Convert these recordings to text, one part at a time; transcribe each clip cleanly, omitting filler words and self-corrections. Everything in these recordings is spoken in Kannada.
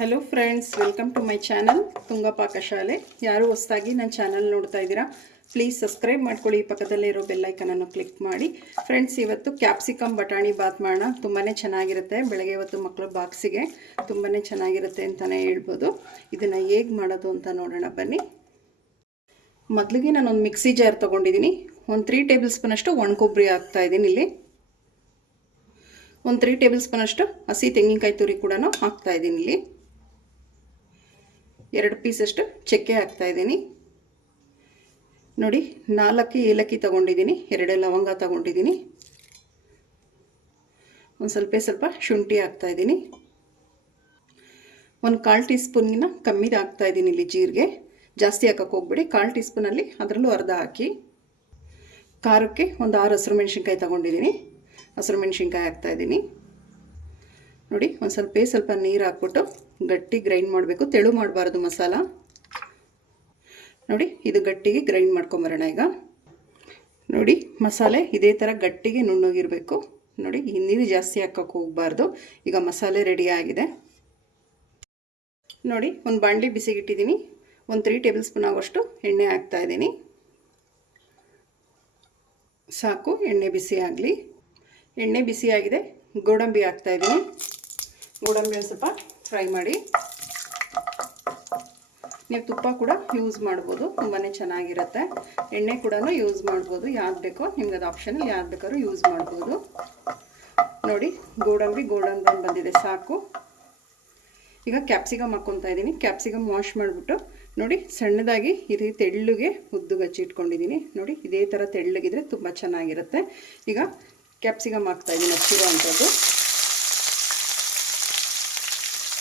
Hello friends, welcome to my channel Tunga Pakashale. ಯಾರು ಹೊಸದಾಗಿ ನನ್ನ ಚಾನಲ್ ನೋಡ್ತಾ ಇದ್ದೀರಾ, ಪ್ಲೀಸ್ ಸಬ್ಸ್ಕ್ರೈಬ್ ಮಾಡ್ಕೊಳ್ಳಿ. ಪಕ್ಕದಲ್ಲೇ ಇರೋ ಬೆಲ್ ಐಕನನ್ನು ಕ್ಲಿಕ್ ಮಾಡಿ. ಫ್ರೆಂಡ್ಸ್, ಇವತ್ತು ಕ್ಯಾಪ್ಸಿಕಮ್ ಬಟಾಣಿ ಬಾತ್ ಮಾಡೋಣ. ತುಂಬಾ ಚೆನ್ನಾಗಿರುತ್ತೆ. ಬೆಳಗ್ಗೆ ಇವತ್ತು ಮಕ್ಕಳ ಬಾಕ್ಸಿಗೆ ತುಂಬಾ ಚೆನ್ನಾಗಿರುತ್ತೆ ಅಂತಲೇ ಹೇಳ್ಬೋದು. ಇದನ್ನು ಹೇಗೆ ಮಾಡೋದು ಅಂತ ನೋಡೋಣ ಬನ್ನಿ. ಮೊದಲಿಗೆ ನಾನೊಂದು ಮಿಕ್ಸಿ ಜಾರ್ ತೊಗೊಂಡಿದ್ದೀನಿ. ಒಂದು 3 ಟೇಬಲ್ ಸ್ಪೂನಷ್ಟು ಒಣ ಕೊಬ್ಬರಿ ಹಾಕ್ತಾಯಿದ್ದೀನಿ. ಇಲ್ಲಿ ಒಂದು 3 ಟೇಬಲ್ ಸ್ಪೂನಷ್ಟು ಹಸಿ ತೆಂಗಿನಕಾಯಿ ತುರಿ ಕೂಡ ಹಾಕ್ತಾಯಿದ್ದೀನಿ. ಇಲ್ಲಿ 2 ಪೀಸಷ್ಟು ಚಕ್ಕೆ ಹಾಕ್ತಾಯಿದ್ದೀನಿ. ನೋಡಿ, 4 ಏಲಕ್ಕಿ ತೊಗೊಂಡಿದ್ದೀನಿ, 2 ಲವಂಗ ತೊಗೊಂಡಿದ್ದೀನಿ. ಒಂದು ಸ್ವಲ್ಪ ಶುಂಠಿ ಹಾಕ್ತಾಯಿದ್ದೀನಿ. ಒಂದು 1/4 ಟೀ ಸ್ಪೂನ್ಗಿನ ಕಮ್ಮಿದು ಹಾಕ್ತಾಯಿದ್ದೀನಿ. ಇಲ್ಲಿ ಜೀರಿಗೆ ಜಾಸ್ತಿ ಹಾಕೋಕ್ಕೆ ಹೋಗ್ಬೇಡಿ. 1/4 ಟೀ ಸ್ಪೂನಲ್ಲಿ ಅದರಲ್ಲೂ ಅರ್ಧ ಹಾಕಿ. ಖಾರಕ್ಕೆ ಒಂದು 6 ಹಸಿರು ಮೆಣಸಿನ್ಕಾಯಿ ತೊಗೊಂಡಿದ್ದೀನಿ. ಹಸಿರು ಮೆಣಸಿನ್ಕಾಯಿ ಹಾಕ್ತಾಯಿದ್ದೀನಿ. ನೋಡಿ, ಒಂದು ಸ್ವಲ್ಪ ನೀರು ಹಾಕ್ಬಿಟ್ಟು ಗಟ್ಟಿ ಗ್ರೈಂಡ್ ಮಾಡಬೇಕು. ತೆಳು ಮಾಡಬಾರ್ದು ಮಸಾಲ. ನೋಡಿ, ಇದು ಗಟ್ಟಿಗೆ ಗ್ರೈಂಡ್ ಮಾಡ್ಕೊಂಬರೋಣ. ಈಗ ನೋಡಿ, ಮಸಾಲೆ ಇದೇ ಥರ ಗಟ್ಟಿಗೆ ನುಣ್ಣಗಿರಬೇಕು. ನೋಡಿ, ಈ ನೀರು ಜಾಸ್ತಿ ಹಾಕೋಕ್ಕೆ ಹೋಗಬಾರ್ದು. ಈಗ ಮಸಾಲೆ ರೆಡಿ ಆಗಿದೆ. ನೋಡಿ, ಒಂದು ಬಾಣಲಿ ಬಿಸಿಗಿಟ್ಟಿದ್ದೀನಿ. ಒಂದು 3 ಟೇಬಲ್ ಸ್ಪೂನ್ ಆಗೋಷ್ಟು ಎಣ್ಣೆ ಹಾಕ್ತಾಯಿದ್ದೀನಿ. ಸಾಕು, ಎಣ್ಣೆ ಬಿಸಿ ಆಗಲಿ. ಎಣ್ಣೆ ಬಿಸಿ ಆಗಿದೆ. ಗೋಡಂಬಿ ಹಾಕ್ತಾಯಿದ್ದೀನಿ. ಗೋಡಂಬಿ ಒಂದು ಸ್ವಲ್ಪ ಫ್ರೈ ಮಾಡಿ. ನೀವು ತುಪ್ಪ ಕೂಡ ಯೂಸ್ ಮಾಡ್ಬೋದು, ತುಂಬಾ ಚೆನ್ನಾಗಿರುತ್ತೆ. ಎಣ್ಣೆ ಕೂಡ ಯೂಸ್ ಮಾಡ್ಬೋದು, ಯಾವ್ದು ಬೇಕೋ ನಿಮ್ಗೆ ಅದು ಆಪ್ಷನಲ್ಲಿ ಯಾವ್ದು ಬೇಕಾದ್ರೂ ಯೂಸ್ ಮಾಡ್ಬೋದು. ನೋಡಿ, ಗೋಡಂಬಿ ಗೋಲ್ಡನ್ ಬ್ರೌನ್ ಬಂದಿದೆ. ಸಾಕು. ಈಗ ಕ್ಯಾಪ್ಸಿಕಮ್ ಹಾಕ್ಕೊತಾ ಇದ್ದೀನಿ. ಕ್ಯಾಪ್ಸಿಕಮ್ ವಾಶ್ ಮಾಡಿಬಿಟ್ಟು ನೋಡಿ, ಸಣ್ಣದಾಗಿ ಇದು ತೆಳ್ಳಗೆ ಉದ್ದುಗೆ ಹಚ್ಚಿಟ್ಕೊಂಡಿದ್ದೀನಿ. ನೋಡಿ, ಇದೇ ಥರ ತೆಳ್ಳಗಿದ್ರೆ ತುಂಬ ಚೆನ್ನಾಗಿರುತ್ತೆ. ಈಗ ಕ್ಯಾಪ್ಸಿಕಮ್ ಹಾಕ್ತಾಯಿದ್ದೀನಿ, ಹಚ್ಚಿರೋ ಅಂಥದ್ದು.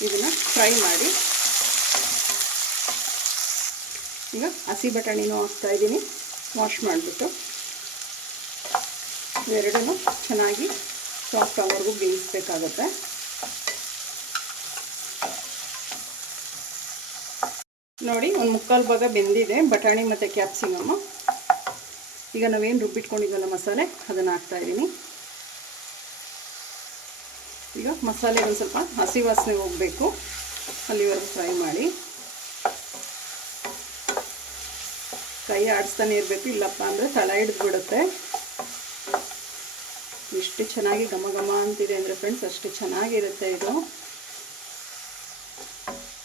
ಇದನ್ನು ಫ್ರೈ ಮಾಡಿ. ಈಗ ಹಸಿ ಬಟಾಣಿನೂ ಹಾಕ್ತಾಯಿದ್ದೀನಿ, ವಾಶ್ ಮಾಡಿಬಿಟ್ಟು. ಇವೆರಡನ್ನೂ ಚೆನ್ನಾಗಿ ಸಾಫ್ಟ್ ಆಗೋವರೆಗೂ ಬೇಯಿಸಬೇಕಾಗುತ್ತೆ. ನೋಡಿ, ಒಂದು 3/4 ಭಾಗ ಬೆಂದಿದೆ ಬಟಾಣಿ ಮತ್ತು ಕ್ಯಾಪ್ಸಿಕಮ್ಮು. ಈಗ ನಾವೇನು ರುಬ್ಬಿಟ್ಕೊಂಡಿದ್ವಲ್ಲ ಮಸಾಲೆ, ಅದನ್ನು ಹಾಕ್ತಾಯಿದ್ದೀನಿ. ಈಗ ಮಸಾಲೆ ಒಂದು ಸ್ವಲ್ಪ ಹಸಿ ವಾಸನೆ ಹೋಗಬೇಕು, ಅಲ್ಲಿವರೆಗೂ ಫ್ರೈ ಮಾಡಿ. ಕೈ ಆಡಿಸ್ತಾನೆ ಇರಬೇಕು, ಇಲ್ಲಪ್ಪ ಅಂದರೆ ತಳ ಹಿಡಿದ್ಬಿಡುತ್ತೆ. ಎಷ್ಟು ಚೆನ್ನಾಗಿ ಘಮ ಘಮ ಅಂತಿದೆ ಅಂದರೆ ಫ್ರೆಂಡ್ಸ್, ಅಷ್ಟು ಚೆನ್ನಾಗಿರುತ್ತೆ ಇದು.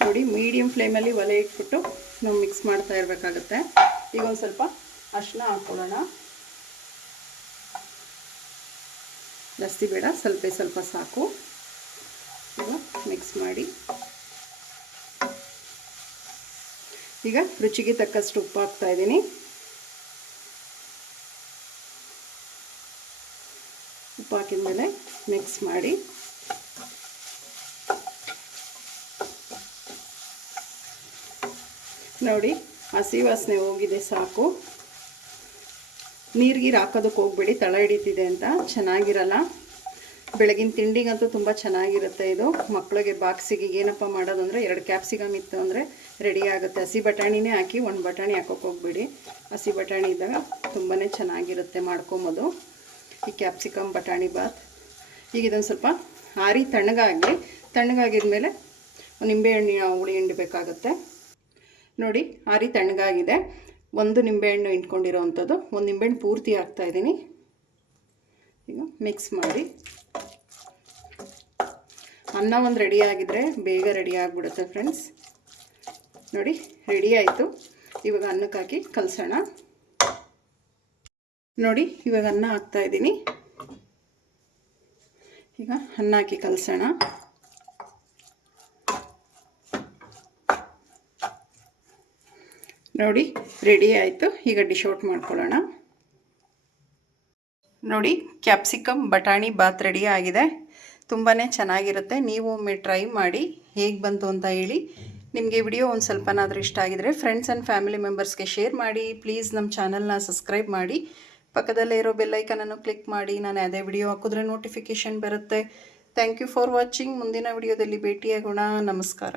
ನೋಡಿ, ಮೀಡಿಯಮ್ ಫ್ಲೇಮಲ್ಲಿ ಒಲೆ ಇಟ್ಬಿಟ್ಟು ನಾವು ಮಿಕ್ಸ್ ಮಾಡ್ತಾ ಇರಬೇಕಾಗುತ್ತೆ. ಈಗ ಒಂದು ಸ್ವಲ್ಪ ಅರಿಶಿನ ಹಾಕ್ಕೊಳ್ಳೋಣ. ಜಾಸ್ತಿ ಬೇಡ, ಸ್ವಲ್ಪ ಸಾಕು. ಈಗ ಮಿಕ್ಸ್ ಮಾಡಿ. ಈಗ ರುಚಿಗೆ ತಕ್ಕಷ್ಟು ಉಪ್ಪು ಹಾಕ್ತಾಯಿದ್ದೀನಿ. ಉಪ್ಪು ಹಾಕಿದ ಮೇಲೆ ಮಿಕ್ಸ್ ಮಾಡಿ. ನೋಡಿ, ಹಸಿ ವಾಸನೆ ಹೋಗಿದೆ. ಸಾಕು. ನೀರ್ಗೀರು ಹಾಕೋದಕ್ಕೆ ಹೋಗ್ಬೇಡಿ, ತಳ ಹಿಡಿತಿದೆ ಅಂತ ಚೆನ್ನಾಗಿರಲ್ಲ. ಬೆಳಗಿನ ತಿಂಡಿಗಂತೂ ತುಂಬ ಚೆನ್ನಾಗಿರುತ್ತೆ ಇದು. ಮಕ್ಕಳಿಗೆ ಬಾಕ್ಸಿಗೆ ಏನಪ್ಪ ಮಾಡೋದು ಅಂದರೆ 2 ಕ್ಯಾಪ್ಸಿಕಮ್ ಇತ್ತು ಅಂದರೆ ರೆಡಿ ಆಗುತ್ತೆ. ಹಸಿ ಬಟಾಣಿನೇ ಹಾಕಿ, 1 ಬಟಾಣಿ ಹಾಕೋಕ್ಕೆ ಹೋಗ್ಬೇಡಿ. ಹಸಿ ಬಟಾಣಿ ಇದ್ದಾಗ ತುಂಬಾ ಚೆನ್ನಾಗಿರುತ್ತೆ ಮಾಡ್ಕೊಬೋದು ಈ ಕ್ಯಾಪ್ಸಿಕಮ್ ಬಟಾಣಿ ಬಾತ್. ಈಗ ಇದೊಂದು ಸ್ವಲ್ಪ ಆರಿ ತಣ್ಣಗಾಗಲಿ. ತಣ್ಣಗಾಗಿದ್ಮೇಲೆ ನಿಂಬೆಹಣ್ಣಿನ ಹುಳಿ ಹಿಂಡಬೇಕಾಗುತ್ತೆ. ನೋಡಿ, ಆರಿ ತಣ್ಣಗಾಗಿದೆ. 1 ನಿಂಬೆಹಣ್ಣು ಹಿಂಡ್ಕೊಂಡಿರೋ ಅಂಥದ್ದು, 1 ನಿಂಬೆಹಣ್ಣು ಪೂರ್ತಿ ಹಾಕ್ತಾಯಿದ್ದೀನಿ. ಈಗ ಮಿಕ್ಸ್ ಮಾಡಿ. ಅನ್ನ ಒಂದು ರೆಡಿ ಆಗಿದ್ರೆ ಬೇಗ ರೆಡಿ ಆಗಿಬಿಡುತ್ತೆ ಫ್ರೆಂಡ್ಸ್. ನೋಡಿ, ರೆಡಿ ಆಯಿತು. ಇವಾಗ ಅನ್ನಕ್ಕೆ ಹಾಕಿ ಕಲಸೋಣ. ನೋಡಿ, ಇವಾಗ ಅನ್ನ ಹಾಕ್ತಾಯಿದ್ದೀನಿ. ಈಗ ಅನ್ನ ಹಾಕಿ ಕಲಸೋಣ. ನೋಡಿ, ರೆಡಿ ಆಯಿತು. ಈಗ ಡಿಶ್ ಔಟ್ ಮಾಡ್ಕೊಳ್ಳೋಣ. ನೋಡಿ, ಕ್ಯಾಪ್ಸಿಕಮ್ ಬಟಾಣಿ ಬಾತ್ ರೆಡಿ ಆಗಿದೆ. ತುಂಬಾ ಚೆನ್ನಾಗಿರುತ್ತೆ. ನೀವು ಒಮ್ಮೆ ಟ್ರೈ ಮಾಡಿ ಹೇಗೆ ಬಂತು ಅಂತ ಹೇಳಿ. ನಿಮಗೆ ವಿಡಿಯೋ ಒಂದು ಸ್ವಲ್ಪನಾದರೂ ಇಷ್ಟ ಆಗಿದರೆ ಫ್ರೆಂಡ್ಸ್ ಆ್ಯಂಡ್ ಫ್ಯಾಮಿಲಿ ಮೆಂಬರ್ಸ್ಗೆ ಶೇರ್ ಮಾಡಿ. ಪ್ಲೀಸ್ ನಮ್ಮ ಚಾನಲ್ನ ಸಬ್ಸ್ಕ್ರೈಬ್ ಮಾಡಿ. ಪಕ್ಕದಲ್ಲೇ ಇರೋ ಬೆಲ್ ಐಕನನ್ನು ಕ್ಲಿಕ್ ಮಾಡಿ. ನಾನು ಅದೇ ವಿಡಿಯೋ ಹಾಕಿದ್ರೆ ನೋಟಿಫಿಕೇಷನ್ ಬರುತ್ತೆ. Thank you for watching. ಮುಂದಿನ ವಿಡಿಯೋದಲ್ಲಿ ಭೇಟಿಯಾಗೋಣ. ನಮಸ್ಕಾರ.